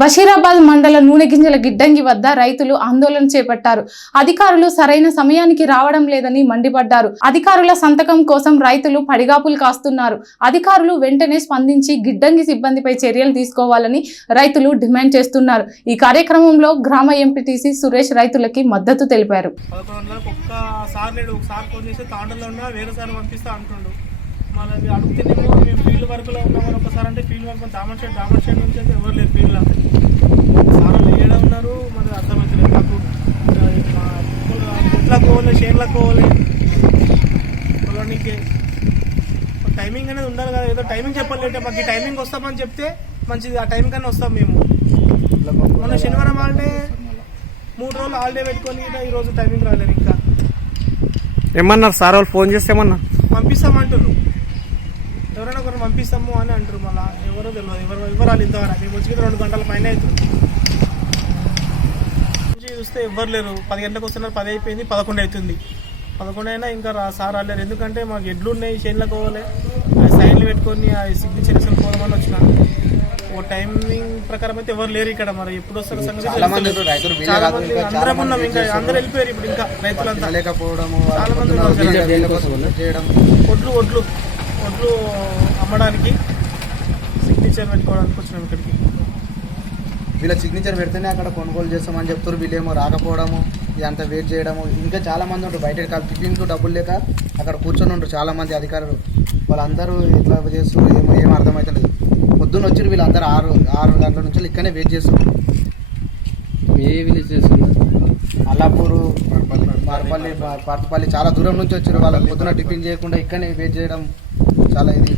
బషీరాబాద్ మండల నూనె గింజల గిడ్డంగి వద్ద రైతులు ఆందోళన చేపట్టారు. అధికారులు సరైన సమయానికి రావడం లేదని మండిపడ్డారు. అధికారుల సంతకం కోసం రైతులు పడిగాపులు కాస్తున్నారు. అధికారులు వెంటనే స్పందించి గిడ్డంగి సిబ్బందిపై చర్యలు తీసుకోవాలని రైతులు డిమాండ్ చేస్తున్నారు. ఈ కార్యక్రమంలో గ్రామ ఎంపీటీసీ సురేష్ రైతులకి మద్దతు తెలిపారు. పంపిస్తా అంటుండు. మళ్ళీ అవి అడుగుతేనేమో మేము ఫీల్డ్ వర్క్లో ఉన్నామని అంటే ఫీల్డ్ వర్క్ దామన్ షెడ్ దామన్ షెడ్ నుంచి అయితే ఎవరు లేరు ఫీల్డ్ సార్ వాళ్ళు ఏడ ఉన్నారు మరి అర్థమవుతలేదు నాకు. ఇంట్లోకి పోలే షేర్లకు పోలే పొలానికి టైమింగ్ అనేది ఉండాలి కదా ఏదో టైమింగ్ చెప్పలేటే మాకు ఈ టైమింగ్ వస్తామని చెప్తే మంచిది ఆ టైం కన్నా వస్తాం మేము. మొన్న శనివారం హాలిడే మూడు రోజులు హాలిడే పెట్టుకొని ఈడ ఈరోజు టైమింగ్ రాలేదు ఇంకా. ఏమన్నారు సార్ వాళ్ళు? ఫోన్ చేస్తే ఏమన్నా? పంపిస్తామంటారు పంపిస్తాము అని అంటారు మళ్ళీ. ఎవరో తెలియదు ఎవరు వివరాలు ఇంతవరకు. మేము వచ్చి రెండు గంటల పైన అవుతుంది. చూస్తే ఎవ్వరు లేరు. పది గంటలకు వస్తున్నారు. పది అయిపోయింది. పదకొండు అవుతుంది. పదకొండు అయినా ఇంకా సార్ రాలేరు. ఎందుకంటే మాకు ఎడ్లు ఉన్నాయి చేనులకు పోవాలి. సైన్లు పెట్టుకొని ఆ సిగ్నేచర్ అసలు పోదామని వచ్చిన. ఓ టైమింగ్ ప్రకారం అయితే ఎవరు లేరు ఇక్కడ మరి. ఎప్పుడు వస్తారు సంగతి చాలా మంది అందరం ఉన్నాం ఇంకా. అందరూ వెళ్ళిపోయారు ఇప్పుడు ఇంకా రైతులంతా. లేకపోవడము చాలా మంది ఒడ్లు ఒడ్లు. ఒడ్లు అమ్మడానికి సిగ్నేచర్ పెట్టుకోవడానికి వచ్చినాం ఇక్కడికి. వీళ్ళ సిగ్నేచర్ పెడితేనే అక్కడ కొనుగోలు చేస్తామని చెప్తారు. వీళ్ళేమో రాకపోవడము ఇదంతా వెయిట్ చేయడము. ఇంకా చాలా మంది ఉంటారు బయట కాదు. టిఫిన్కు డబ్బులు లేక అక్కడ కూర్చొని ఉంటారు చాలా మంది అధికారులు. వాళ్ళందరూ ఎట్లా చేస్తూ ఏమో ఏం అర్థమవుతలేదు పొద్దున్న వచ్చి వీళ్ళందరూ ఆరు ఆరు గంటల నుంచి ఇక్కడనే వెయిట్ చేస్తారు ఏ విలేజ్ చేస్తున్నారు? అల్లాపూరు మార్పల్లి పర్తపల్లి చాలా దూరం నుంచి వచ్చారు వాళ్ళు పొద్దున టిఫిన్ చేయకుండా ఇక్కడనే వెయిట్ చేయడం చాలా ఇది.